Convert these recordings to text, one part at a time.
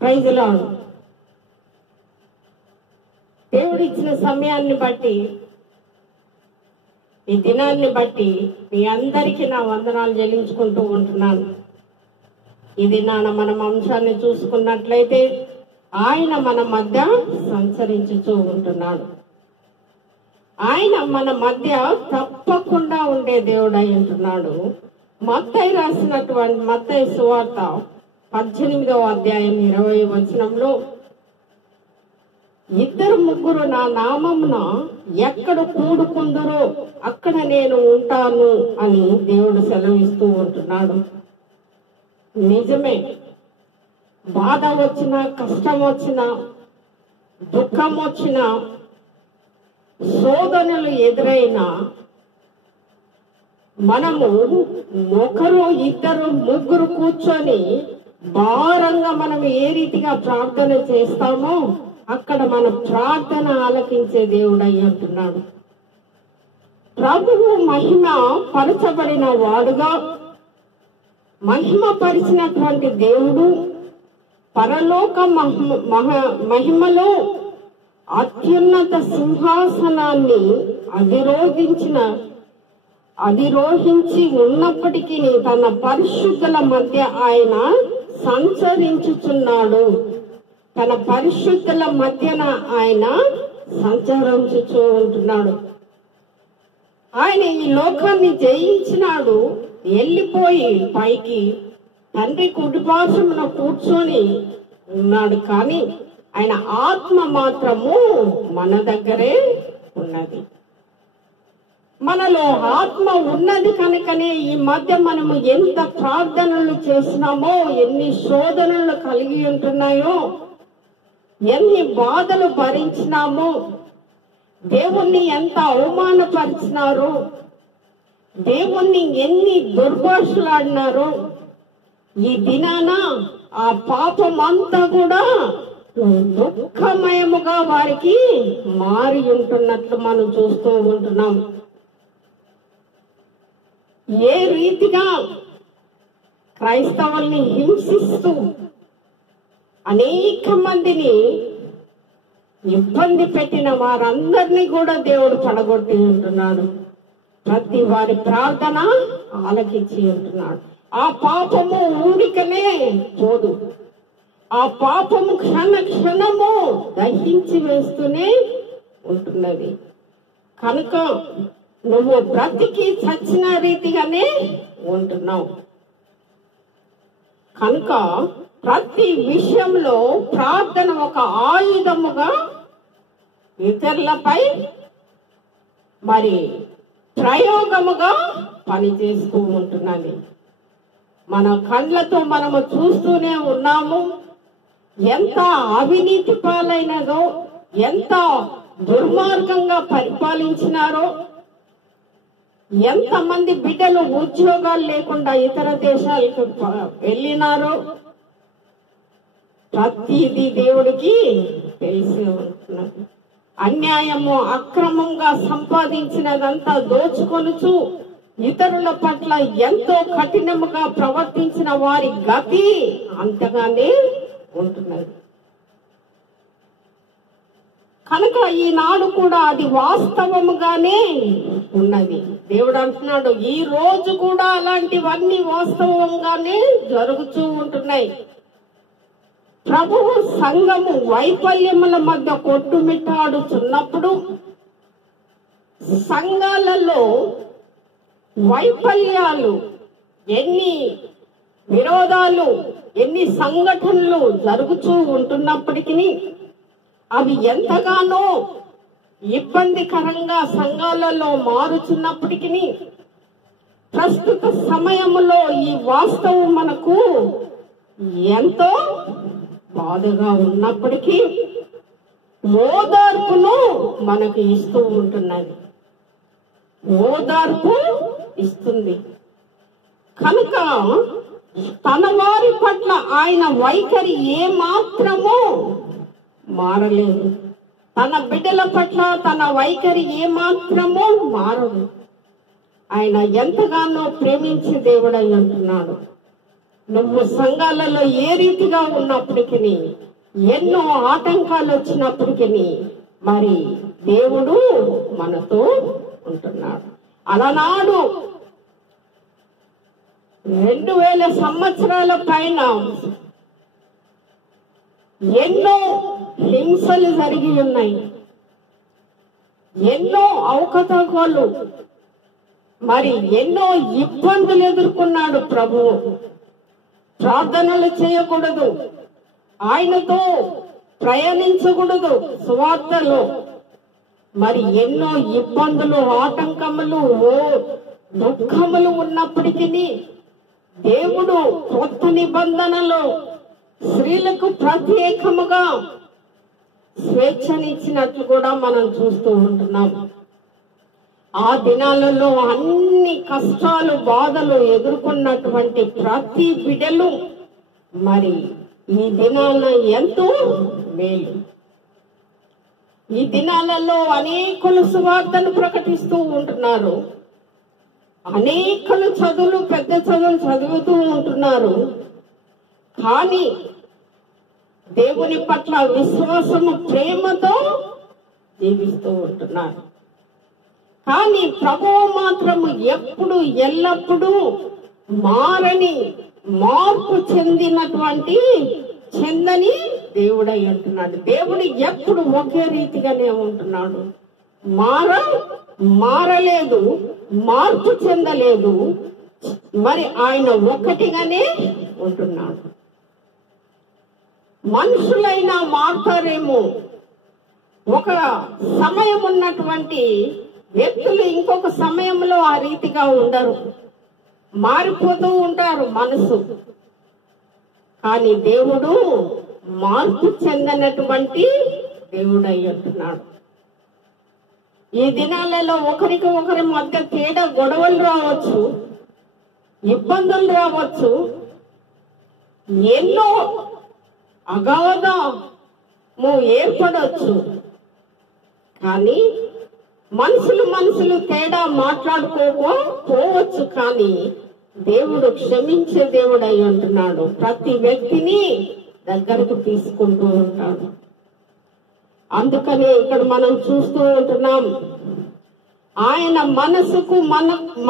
Praise lord. దేవుడిచ్చిన సమయాన్ని బట్టి, ఈ దినాన్ని బట్టి మీ అందరికీ నా వందనాలు చెల్లించుకుంటూ ఉంటున్నాను. ఇది మనం అంశాన్ని చూసుకున్నట్లయితే ఆయన మన మధ్య సంచరించుతూ ఉంటున్నాడు. ఆయన మన మధ్య తప్పకుండా ఉండే దేవుడై ఉంటున్నాడు. మత్తయి రాసినటువంటి మత్తయి సువార్త 18వ అధ్యాయం 20వ వచనంలో, ఇద్దరు ముగ్గురు నా నామమున ఎక్కడ కూడుకుందరో అక్కడ నేను ఉంటాను అని దేవుడు సెలవిస్తూ ఉంటున్నాడు. నిజమే, బాధ వచ్చినా, కష్టం వచ్చినా, దుఃఖం వచ్చినా, శోధనలు ఎదురైనా మనము ఒకరు ఇద్దరు ముగ్గురు కూర్చొని భారంగా మనం ఏ రీతిగా ప్రార్థన చేస్తామో అక్కడ మన ప్రార్థన ఆలకించే దేవుడై ఉంటున్నాడు. ప్రభువు మహిమ పరచబడిన వాడుగా, మహిమ పరిచినటువంటి దేవుడు పరలోక మహిమలో అత్యున్నత సింహాసనాన్ని అధిరోహించి ఉన్నప్పటికీ తన పరిశుద్ధుల మధ్య ఆయన సంచరించుచున్నాడు. తన పరిశుద్ధుల మధ్యన ఆయన సంచరించుచూ ఉంటున్నాడు. ఆయన ఈ లోకాన్ని జయించినాడు, వెళ్ళిపోయి పైకి తండ్రి కుడిపార్శ్వమున కూర్చొని ఉన్నాడు. కానీ ఆయన ఆత్మ మాత్రము మన దగ్గరే ఉన్నది. మనలో ఆత్మ ఉన్నది కనుకనే ఈ మధ్య మనము ఎంత ప్రార్థనలు చేసినామో, ఎన్ని శోధనలు కలిగి ఉంటున్నాయో, ఎన్ని బాధలు భరించినామో, దేవుణ్ణి ఎంత అవమానపరిచినారో, దేవుణ్ణి ఎన్ని దుర్భాషలాడినారో, ఈ దినాన ఆ పాపం అంతా కూడా దుఃఖమయముగా వారికి మారి ఉంటున్నట్లు మనం చూస్తూ ఉంటున్నాం. ఏ రీతిగా క్రైస్తవుల్ని హింసిస్తూ అనేక మందిని ఇబ్బంది పెట్టిన వారందరినీ కూడా దేవుడు పడగొట్టి ఉంటున్నాడు. ప్రతి వారి ప్రార్థన ఆలకించి ఉంటున్నాడు. ఆ పాపము ఊరికనే పోదు. ఆ పాపము క్షణ క్షణము దహించి వేస్తూనే ఉంటున్నది. కనుక నువ్వు బ్రతికి చచ్చిన రీతిగానే ఉంటున్నావు. కనుక ప్రతి విషయంలో ప్రార్థన ఒక ఆయుధముగా ఇతరులపై మరి ప్రయోగముగా పనిచేస్తూ ఉంటున్నది. మన కళ్ళతో మనము చూస్తూనే ఉన్నాము. ఎంత అవినీతి పాలైనదో, ఎంత దుర్మార్గంగా పరిపాలించినారో, ఎంతమంది బిడ్డలు ఉద్యోగాలు లేకుండా ఇతర దేశాలకు వెళ్ళినారో ప్రతిదీ దేవుడికి తెలిసి ఉంటున్నది. అన్యాయము అక్రమంగా సంపాదించినదంతా దోచుకొనుచు ఇతరుల పట్ల ఎంతో కఠినముగా ప్రవర్తించిన వారి గతి అంతగానే ఉంటున్నది. కనుక ఈనాడు కూడా అది వాస్తవముగానే ఉన్నది. దేవుడు అంటున్నాడు, ఈ రోజు కూడా అలాంటివన్నీ వాస్తవంగానే జరుగుతూ ఉంటున్నాయి. ప్రభువు సంఘము వైఫల్యముల మధ్య కొట్టుమిట్టాడుచున్నప్పుడు, సంఘాలలో వైఫల్యాలు, ఎన్ని విరోధాలు, ఎన్ని సంఘటనలు జరుగుతూ ఉంటున్నప్పటికీ అవి ఎంతగానో ఇబ్బందికరంగా సంఘాలలో మారుచున్నప్పటికీ, ప్రస్తుత సమయంలో ఈ వాస్తవం మనకు ఎంతో బాధగా ఉన్నప్పటికీ ఓదార్పును మనకు ఇస్తూ ఉంటున్నది. ఓదార్పు ఇస్తుంది. కనుక తన వారి పట్ల ఆయన వైఖరి ఏ మాత్రమో మారలేదు. తన బిడ్డల పట్ల తన వైఖరి ఏ మాత్రమో మారదు. ఆయన ఎంతగానో ప్రేమించే దేవుడై ఉంటున్నాడు. నువ్వు సంఘాలలో ఏ రీతిగా ఉన్నప్పటికీ, ఎన్నో ఆటంకాలు వచ్చినప్పటికీ మరి దేవుడు మనతో ఉంటున్నాడు. అలనాడు 2000 సంవత్సరాల పైన ఎన్నో హింసలు జరిగి ఉన్నాయి, ఎన్నో అవకతవకలు, మరి ఎన్నో ఇబ్బందులు ఎదుర్కొన్నాడు ప్రభువు. ప్రార్థనలు చేయకూడదు, ఆయనతో ప్రయాణించకూడదు సువార్తలో. మరి ఎన్నో ఇబ్బందులు, ఆటంకములు, దుఃఖములు ఉన్నప్పటికీ దేవుడు కొత్త నిబంధనలో స్త్రీలకు ప్రత్యేకముగా స్వేచ్ఛనిచ్చినట్లు కూడా మనం చూస్తూ ఉంటున్నాం. ఆ దినాలలో అన్ని కష్టాలు, బాధలు ఎదుర్కొన్నటువంటి ప్రతి బిడ్డలు మరి ఈ దినాన ఎంతో మేలు. ఈ దినాలలో అనేకులు సువార్తను ప్రకటిస్తూ ఉంటున్నారు, అనేకులు చదువులు, పెద్ద చదువులు చదువుతూ ఉంటున్నారు. కానీ దేవుని పట్ల విశ్వాసము, ప్రేమతో జీవిస్తూ ఉంటున్నారు. కానీ ప్రభువు మాత్రము ఎప్పుడు ఎల్లప్పుడూ మారని, మార్పు చెందని దేవుడై ఉంటున్నాడు. దేవుడు ఎప్పుడు ఒకే రీతిగానే ఉంటున్నాడు. మారలేదు, మార్పు చెందలేదు. మరి ఆయన ఒక్కటిగానే ఉంటున్నాడు. మనుషులైనా మారుతారేమో, ఒక సమయం ఉన్నటువంటి వ్యక్తులు ఇంకొక సమయంలో ఆ రీతిగా ఉండరు, మారిపోతూ ఉంటారు మనసు. కానీ దేవుడు మార్పు చెందనటువంటి దేవుడై ఉంటున్నాడు. ఈ దినాలలో ఒకరికి ఒకరి మధ్య తేడా, గొడవలు రావచ్చు, ఇబ్బందులు రావచ్చు, ఎన్నో అగాధము ఏర్పడవచ్చు. కానీ మనుషులు తేడా మాట్లాడుకోవచ్చు. కానీ దేవుడు క్షమించే దేవుడు అయి ఉంటున్నాడు. ప్రతి వ్యక్తిని దగ్గరకు తీసుకుంటూ ఉంటాడు. అందుకనే ఇక్కడ మనం చూస్తూ ఉంటున్నాం, ఆయన మనసుకు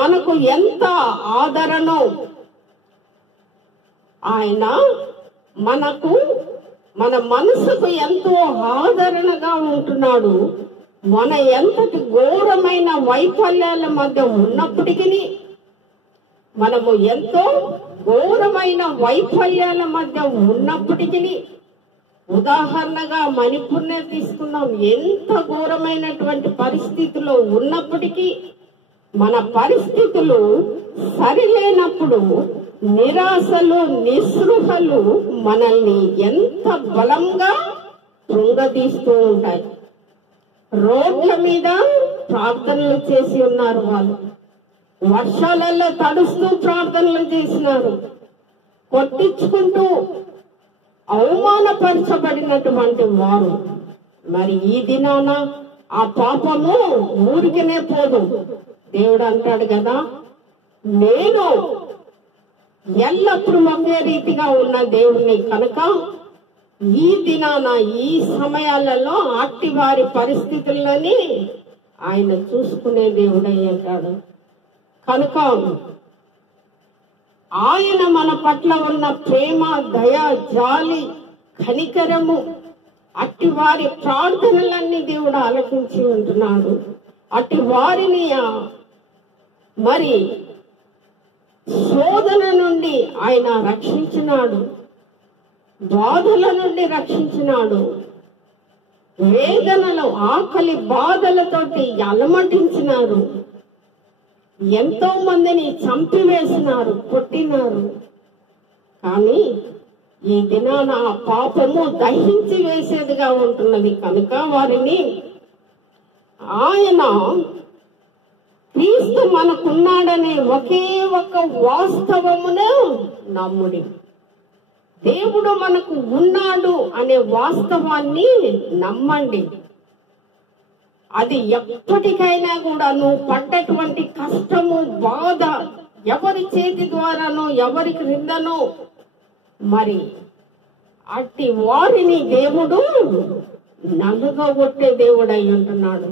మనకు ఎంత ఆదరణో, ఆయన మన మనసుకు ఎంతో ఆదరణగా ఉంటున్నాడు. మన ఎంతటి ఘోరమైన వైఫల్యాల మధ్య ఉన్నప్పటికీ, మనము ఎంతో ఘోరమైన వైఫల్యాల మధ్య ఉన్నప్పటికీ, ఉదాహరణగా మణిపూర్నే తీసుకున్నాం. ఎంత ఘోరమైనటువంటి పరిస్థితుల్లో ఉన్నప్పటికీ, మన పరిస్థితులు సరిలేనప్పుడు నిరాశలు, నిస్పృహలు మనల్ని ఎంత బలంగా కృంగదీస్తూ ఉంటాయి. రోడ్ల మీద ప్రార్థనలు చేసి ఉన్నారు వాళ్ళు, వర్షాలలో తడుస్తూ ప్రార్థనలు చేసినారు, కొట్టించుకుంటూ అవమానపరచబడినటువంటి వారు. మరి ఈ దినాన ఆ పాపము ఊరికనే పోదు. దేవుడు అంటాడు కదా, నేను ఎల్లప్పుడూ ఒకే రీతిగా ఉన్న దేవుణ్ణి కనుక ఈ దినాన, ఈ సమయాలలో అట్టి వారి పరిస్థితులని ఆయన చూసుకునే దేవుడై అంటాడు. కనుక ఆయన మన పట్ల ఉన్న ప్రేమ, దయ, జాలి, కనికరము, అట్టి వారి ప్రార్థనలన్నీ దేవుడు ఆలకించి ఉంటున్నాడు. అట్టి వారిని మరి శోధన నుండి ఆయన రక్షించినాడు, బాధల నుండి రక్షించినాడు, వేదనలు, ఆకలి బాధలతోటి అలమటించినారు, ఎంతో మందిని చంపివేసినారు, కొట్టినారు. కానీ ఈ దినాన ఆ పాపము దహించి వేసేదిగా ఉంటున్నది. కనుక వారిని ఆయన క్రీస్తు మనకున్నాడనే ఒకే ఒక వాస్తవమును నమ్ముడి. దేవుడు మనకు ఉన్నాడు అనే వాస్తవాన్ని నమ్మండి. అది ఎప్పటికైనా కూడా నువ్వు పడ్డటువంటి కష్టము, బాధ ఎవరి చేతి ద్వారానో, ఎవరి క్రిందనో మరి అట్టి వారిని దేవుడు నలుగగొట్టే దేవుడు అయి ఉంటున్నాడు.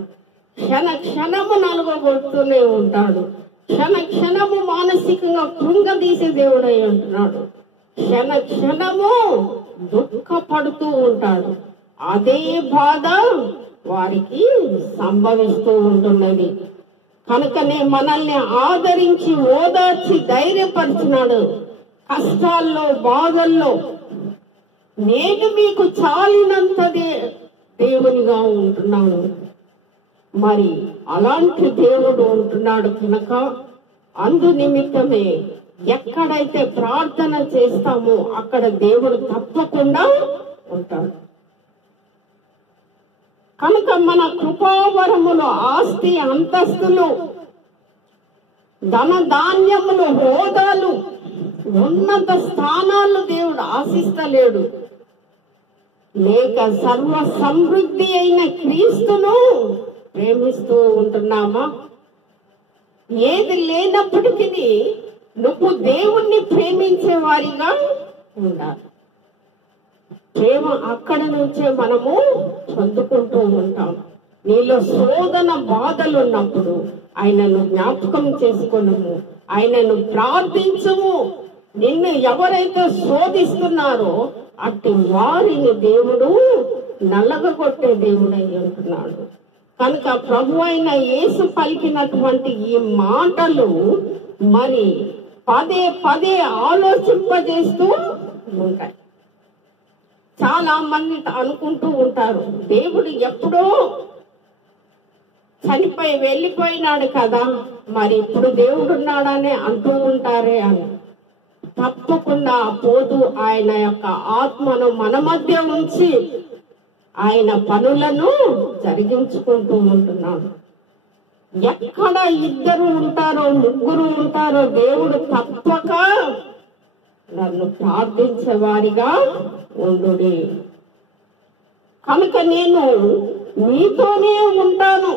క్షణ క్షణము నలుగగొడుతూనే ఉంటాడు. క్షణ క్షణము మానసికంగా కృంగదీసే దేవుడు అయి ఉంటున్నాడు. క్షణ క్షణము దుఃఖపడుతూ ఉంటాడు. అదే బాధ వారికి సంభవిస్తూ ఉంటున్నది. కనుకనే మనల్ని ఆదరించి ఓదార్చి ధైర్యపరిచినాడు. కష్టాల్లో బాధల్లో నేను మీకు చాలినంత దేవునిగా ఉంటున్నాను. మరి అలాంటి దేవుడు ఉంటున్నాడు కనుక అందు నిమిత్తమే ఎక్కడైతే ప్రార్థన చేస్తామో అక్కడ దేవుడు తప్పకుండా ఉంటాడు. కనుక మన కృపావరములు, ఆస్తి అంతస్తులు, ధన ధాన్యములు, హోదాలు, ఉన్నత స్థానాలు దేవుడు ఆశిస్తలేడు. లేక సర్వ సమృద్ధి అయిన క్రీస్తును ప్రేమిస్తూ ఉంటున్నామా? ఏది లేనప్పటికీ నువ్వు దేవుణ్ణి ప్రేమించే వారిగా ఉండాలి. ప్రేమ అక్కడ నుంచే మనము పొందుకుంటూ ఉంటాం. నీలో శోధన బాధలు ఉన్నప్పుడు ఆయనను జ్ఞాపకం చేసుకున్నాము, ఆయనను ప్రార్థించము. నిన్ను ఎవరైతే శోధిస్తున్నారో అట్టి వారిని దేవుడు నలగగొట్టే దేవుడై ఉంటున్నాడు. కనుక ప్రభు అయిన యేసు పలికినటువంటి ఈ మాటలు మరి పదే పదే ఆలోచింపజేస్తూ ఉంటాయి. చాలా మంది అనుకుంటూ ఉంటారు, దేవుడు ఎప్పుడో చనిపోయి వెళ్ళిపోయినాడు కదా, మరి ఇప్పుడు దేవుడు ఉన్నాడని అంటూ ఉంటారే అని. తప్పకుండా పోదు. ఆయన యొక్క ఆత్మను మన మధ్య ఉంచి ఆయన పనులను జరిగించుకుంటూ ఉంటున్నాడు. ఎక్కడ ఇద్దరు ఉంటారో, ముగ్గురు ఉంటారో దేవుడు తప్పక నన్ను ప్రార్థించే వారిగా ఉండుడి. కనుక నేను మీతోనే ఉంటాను.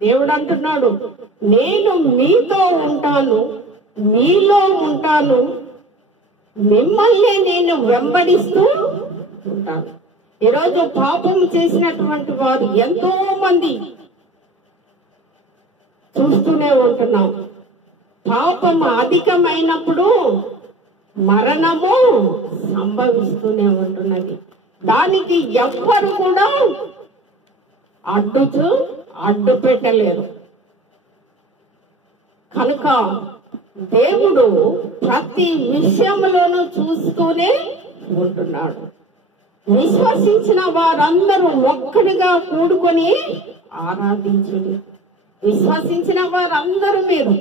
దేవుడు అంటున్నాడు, నేను మీతో ఉంటాను, మీలో ఉంటాను, మిమ్మల్ని నేను వెంబడిస్తూ ఉంటాను. ఈరోజు పాపం చేసినటువంటి వారు ఎంతో మంది చూస్తూనే ఉంటున్నాం. పాపం అధికమైనప్పుడు మరణము సంభవిస్తూనే ఉంటున్నది. దానికి ఎవ్వరు కూడా అడ్డు పెట్టలేరు. కనుక దేవుడు ప్రతి విషయంలోనూ చూస్తూనే ఉంటున్నాడు. విశ్వసించిన వారందరూ ఒక్కడిగా కూడుకొని ఆరాధించుడు. విశ్వసించిన వారందరూ మీరు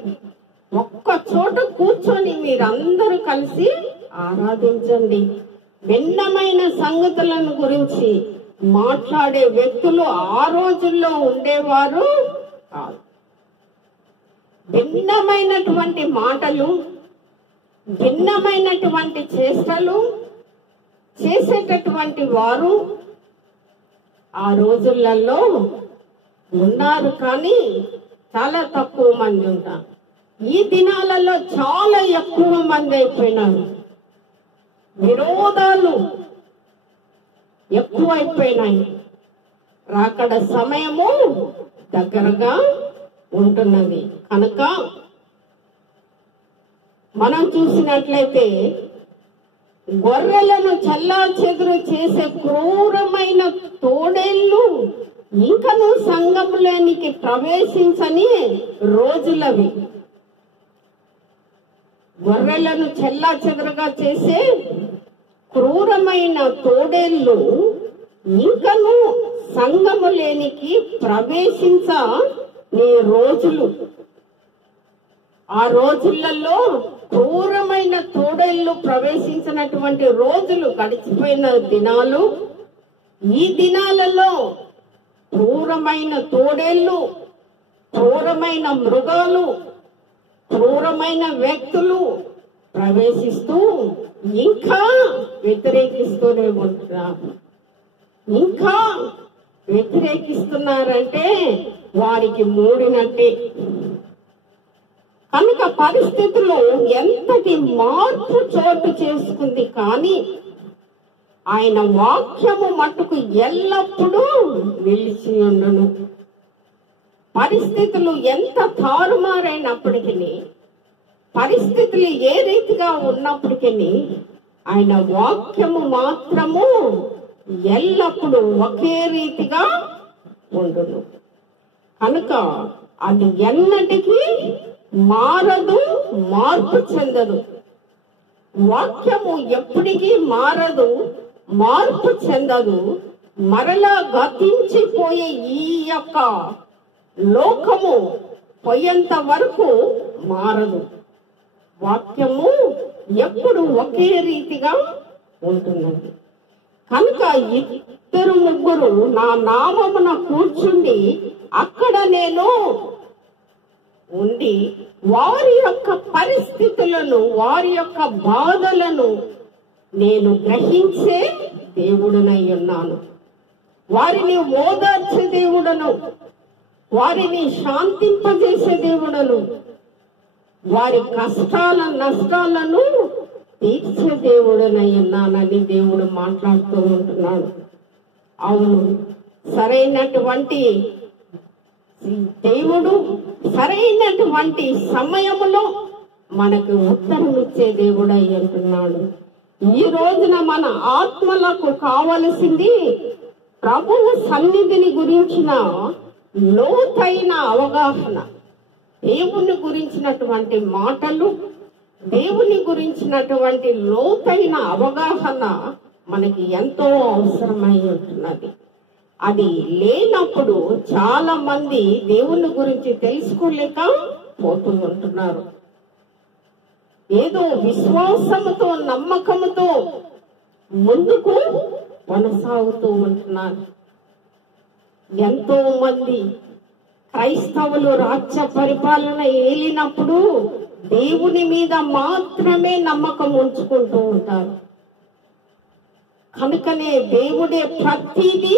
ఒక్క చోట కూర్చొని మీరందరూ కలిసి ఆరాధించండి. భిన్నమైన సంగతులను గురించి మాట్లాడే వ్యక్తులు ఆ రోజుల్లో ఉండేవారు కాదు. భిన్నమైనటువంటి మాటలు, భిన్నమైనటువంటి చేష్టలు చేసేటటువంటి వారు ఆ రోజులలో ఉన్నారు, కానీ చాలా తక్కువ మంది ఉంటారు. ఈ దినాలలో చాలా ఎక్కువ మంది అయిపోయినారు. విరోధాలు ఎక్కువైపోయినాయి. రాకడ సమయము దగ్గరగా ఉంటున్నది. కనుక మనం చూసినట్లయితే గొర్రెలను చెల్లాచెదురు చేసే క్రూరమైన తోడేళ్లు ఇంకను సంఘములోనికి ప్రవేశించని రోజులవి. గొర్రెలను చెల్లాచెదరుగా చేసే క్రూరమైన తోడేళ్లు ఇంకను సంఘములోనికి ప్రవేశించని రోజులు. ఆ రోజులలో క్రూరమైన తోడేళ్లు ప్రవేశించినటువంటి రోజులు గడిచిపోయిన దినాలు. ఈ దినాలలో క్రూరమైన తోడేళ్లు, క్రూరమైన మృగాలు, క్రూరమైన వ్యక్తులు ప్రవేశిస్తూ ఇంకా వ్యతిరేకిస్తూనే ఉంటున్నారు. ఇంకా వ్యతిరేకిస్తున్నారంటే వారికి మూడినట్టే. కనుక పరిస్థితుల్లో ఎంతటి మార్పు చోటు చేసుకుంది, కానీ ఆయన వాక్యము మట్టుకు ఎల్లప్పుడూ నిలిచి ఉండును. పరిస్థితులు ఎంత తారుమారైనప్పటికీ, పరిస్థితులు ఏ రీతిగా ఉన్నప్పటికీ ఆయన వాక్యము మాత్రము ఎల్లప్పుడూ ఒకే రీతిగా ఉండును. కనుక అది ఎన్నటికీ మారదు, మార్పు చెందదు. వాక్యము ఎప్పటికీ మారదు, మార్పు చెందదు. మరలా గతించిపోయే ఈ యొక్క లోకము పోయేంత వరకు మారదు. వాక్యము ఎప్పుడు ఒకే రీతిగా ఉంటున్నది. కనుక ఇద్దరు ముగ్గురు నా నామమున కూర్చుండి అక్కడ నేను ఉండి వారి యొక్క పరిస్థితులను, వారి యొక్క బాధలను నేను గ్రహించే దేవుడునై ఉన్నాను. వారిని ఓదార్చే దేవుడను, వారిని శాంతింపజేసే దేవుడను, వారి కష్టాల నష్టాలను తీర్చే దేవుడనై ఉన్నానని దేవుడు మాట్లాడుతూ ఉంటున్నాడు. అవును, సరైనటువంటి దేవుడు సరైనటువంటి సమయములో మనకు ఉత్తరం ఇచ్చే దేవుడై అంటున్నాడు. ఈ రోజున మన ఆత్మలకు కావలసింది ప్రభువు సన్నిధిని గురించిన లోతైన అవగాహన, దేవుని గురించినటువంటి మాటలు, దేవుని గురించినటువంటి లోతైన అవగాహన మనకి ఎంతో అవసరమై ఉంటున్నది. అది లేనప్పుడు చాలా మంది దేవుని గురించి తెలుసుకోలేక పోతూ ఉంటున్నారు. ఏదో విశ్వాసముతో, నమ్మకముతో ముందుకు కొనసాగుతూ ఉంటున్నారు. ఎంతో మంది క్రైస్తవులు రాజ్య పరిపాలన ఏలినప్పుడు దేవుని మీద మాత్రమే నమ్మకం ఉంచుకుంటూ ఉంటారు. కనుకనే దేవుడే ప్రతిదీ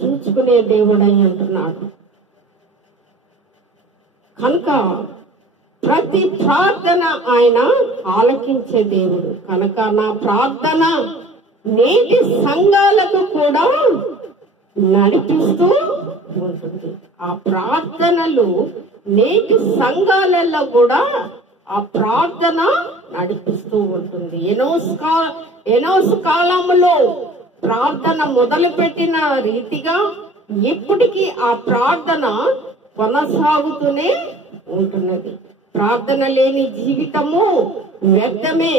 చూసుకునే దేవుడై అంటున్నాడు. కనుక ప్రతి ప్రార్థన ఆయన ఆలకించే దేవుడు. కనుక నా ప్రార్థన నేటి సంఘాలకు కూడా నడిపిస్తూ ఉంటుంది. ఆ ప్రార్థనలు నేటి సంఘాలలో కూడా ఆ ప్రార్థన నడిపిస్తూ ఉంటుంది. ఎనోస్ కాలంలో ప్రార్థన మొదలుపెట్టిన రీతిగా ఇప్పటికీ ఆ ప్రార్థన కొనసాగుతూనే ఉంటున్నది. ప్రార్థన లేని జీవితము వ్యర్థమే.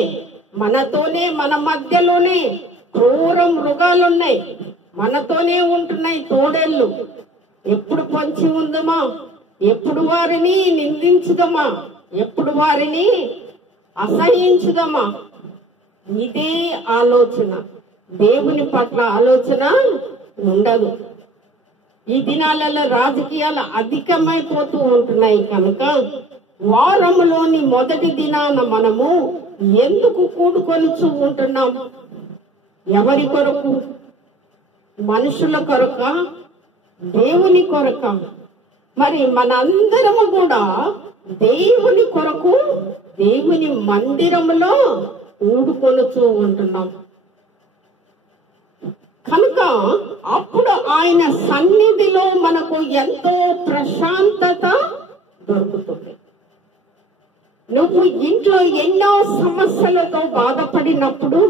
మనతోనే, మన మధ్యలోనే క్రూర మృగాలున్నాయి, మనతోనే ఉంటున్నాయి తోడేళ్ళు. ఎప్పుడు పొంచి ఉందమా, ఎప్పుడు వారిని నిందించుదమా, ఎప్పుడు వారిని అసహించుదమా, ఇదే ఆలోచన. దేవుని పట్ల ఆలోచన ఉండదు. ఈ దినాలలో రాజకీయాలు అధికమైపోతూ ఉంటున్నాయి. కనుక వారములోని మొదటి దినాన మనము ఎందుకు కూడుకొని ఉంటున్నాం? ఎవరి కొరకు? మనుషుల కొరక, దేవుని కొరక? మరి మనందరము కూడా దేవుని కొరకు దేవుని మందిరములో కూడుకొనుచూ ఉంటున్నాం. కనుక అప్పుడు ఆయన సన్నిధిలో మనకు ఎంతో ప్రశాంతత దొరుకుతుంది. నువ్వు ఇంట్లో ఎన్నో సమస్యలతో బాధపడినప్పుడు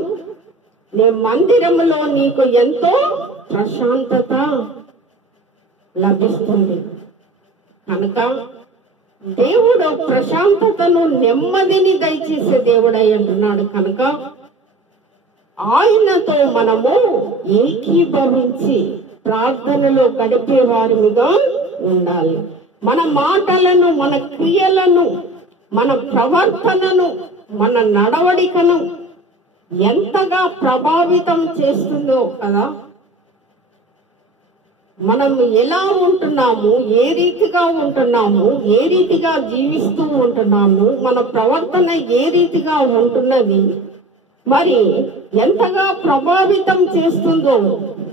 నీ మందిరములో నీకు ఎంతో ప్రశాంతత లభిస్తుంది. కనుక దేవుడు ప్రశాంతతను, నెమ్మదిని దయచేసే దేవుడై అంటున్నాడు. కనుక ఆయనతో మనము ఏకీభవించి ప్రార్థనలో గడిపే వారిగా ఉండాలి. మన మాటలను, మన క్రియలను, మన ప్రవర్తనను, మన నడవడికను ఎంతగా ప్రభావితం చేస్తుందో కదా. మనం ఎలా ఉంటున్నాము, ఏ రీతిగా ఉంటున్నాము, ఏ రీతిగా జీవిస్తూ ఉంటున్నాము, మన ప్రవర్తన ఏ రీతిగా ఉంటున్నది, మరి ఎంతగా ప్రభావితం చేస్తుందో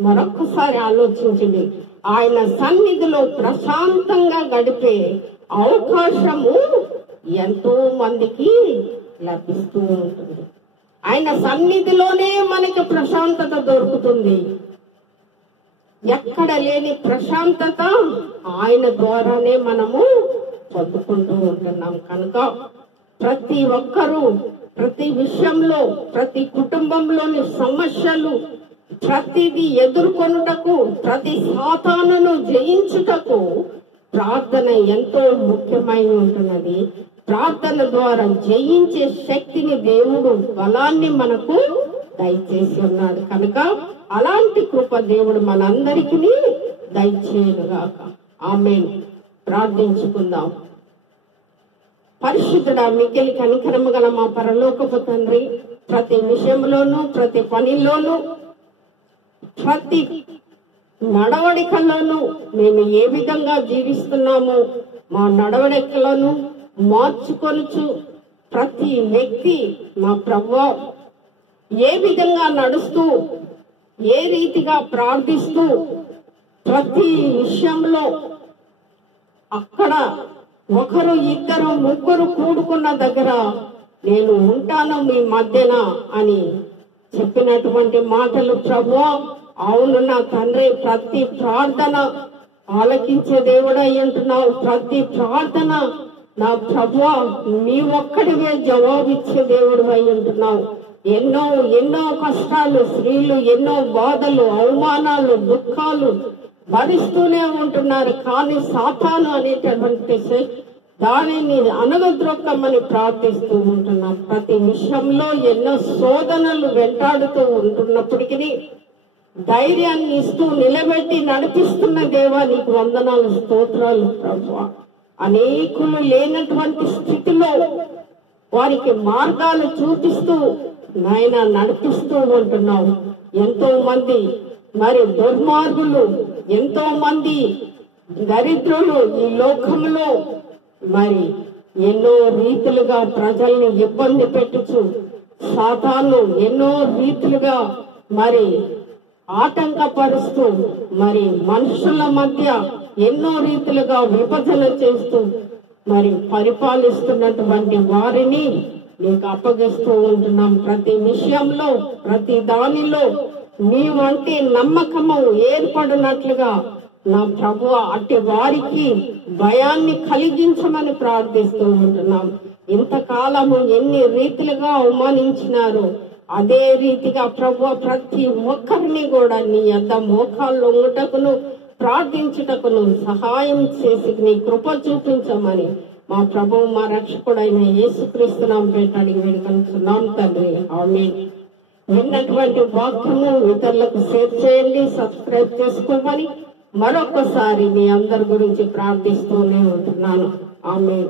మరొక్కసారి ఆలోచించండి. ఆయన సన్నిధిలో ప్రశాంతంగా గడిపే అవకాశము ఎంతో మందికి లభిస్తూ ఉంటుంది. ఆయన సన్నిధిలోనే మనకి ప్రశాంతత దొరుకుతుంది. ఎక్కడ లేని ప్రశాంతత ఆయన ద్వారానే మనము పొందుకుంటూ ఉంటున్నాం. కనుక ప్రతి ఒక్కరూ ప్రతి విషయంలో, ప్రతి కుటుంబంలోని సమస్యలు ప్రతిదీ ఎదుర్కొనుటకు, ప్రతి సాతానును జయించుటకు ప్రార్థన ఎంతో ముఖ్యమై ఉంటున్నది. ప్రార్థన ద్వారా జయించే శక్తిని దేవుడు, బలాన్ని మనకు దయచేసి ఉన్నాడు. కనుక అలాంటి కృప దేవుడు మనందరికీ దయచేయుగాక. ఆమేన్. ప్రార్థించుకుందాం. పరిశుద్ధుడా, మిక్కిలి కనికరము గల మా పరలోకపు తండ్రి, ప్రతి విషయంలోనూ, ప్రతి పనిలోనూ, ప్రతి నడవడికల్లోనూ మేము ఏ విధంగా జీవిస్తున్నామో మా నడవడికలను మార్చుకొనుచు ప్రతి వ్యక్తి మా ప్రభువా ఏ విధంగా నడుస్తూ, ఏ రీతిగా ప్రార్థిస్తూ, ప్రతి విషయంలో అక్కడ ఒకరు, ఇద్దరు, ముగ్గురు కూడుకున్న దగ్గర నేను ఉంటాను మీ మధ్యన అని చెప్పినటువంటి మాటలు ప్రభువా, అవును నా తండ్రి, ప్రతి ప్రార్థన ఆలకించే దేవుడై ఉంటున్నావు. ప్రతి ప్రార్థన నా ప్రభువా నీ ఒక్కడివే జవాబిచ్చే దేవుడు అయి ఉంటున్నావు. ఎన్నో ఎన్నో కష్టాలు, స్త్రీలు ఎన్నో బాధలు, అవమానాలు, దుఃఖాలు భరిస్తూనే ఉంటున్నారు. కానీ సాతాను అనేటటువంటి దానిని అనగద్రొక్కమని ప్రార్థిస్తూ ఉంటున్నాం. ప్రతి విషయంలో ఎన్నో శోధనలు వెంటాడుతూ ఉంటున్నప్పటికీ ధైర్యాన్ని ఇస్తూ నిలబెట్టి నడిపిస్తున్న దేవా నీకు వందనాలు, స్తోత్రాలు ప్రభువా. అనేకులు లేనటువంటి స్థితిలో వారికి మార్గాలు చూపిస్తూ నాయన నడిపిస్తూ ఉంటున్నావు. ఎంతో మంది మరి దుర్మార్గులు, ఎంతో మంది దరిద్రులు ఈ లోకంలో మరి ఎన్నో రీతిలుగా ప్రజల్ని ఇబ్బంది పెట్టుచు, సాతాను ఎన్నో రీతిలుగా మరి ఆటంకపరుస్తూ, మరి మనుషుల మధ్య ఎన్నో రీతిలుగా విభజన చేస్తూ మరి పరిపాలిస్తున్నటువంటి వారిని నీకు అప్పగిస్తూ ఉంటున్నాం. ప్రతి విషయంలో, ప్రతి దానిలో నీ వంటి నమ్మకము ఏర్పడినట్లుగా నా ప్రభు అట్టి వారికి భయాన్ని కలిగించమని ప్రార్థిస్తూ ఉంటున్నాం. ఇంతకాలము ఎన్ని రీతిలుగా అవమానించినారు, అదే రీతిగా ప్రభు ప్రతి ఒక్కరిని కూడా నీ యొద్ద మోకాళ్ళు ఉంగుటకును ప్రార్థించుటకును సహాయం చేసి నీ కృప చూపించమని మా ప్రభువు మా రక్షకుడైన యేసుక్రీస్తు నామమున పేరిట అడిగి వేడుకొనుచున్నాం తండ్రి. ఆమేన్. విన్నటువంటి వాక్యము ఇతరులకు షేర్ చేయండి, సబ్స్క్రైబ్ చేసుకోమని మరొకసారి మీ అందరి గురించి ప్రార్థిస్తూనే ఉంటున్నాను. ఆమేన్.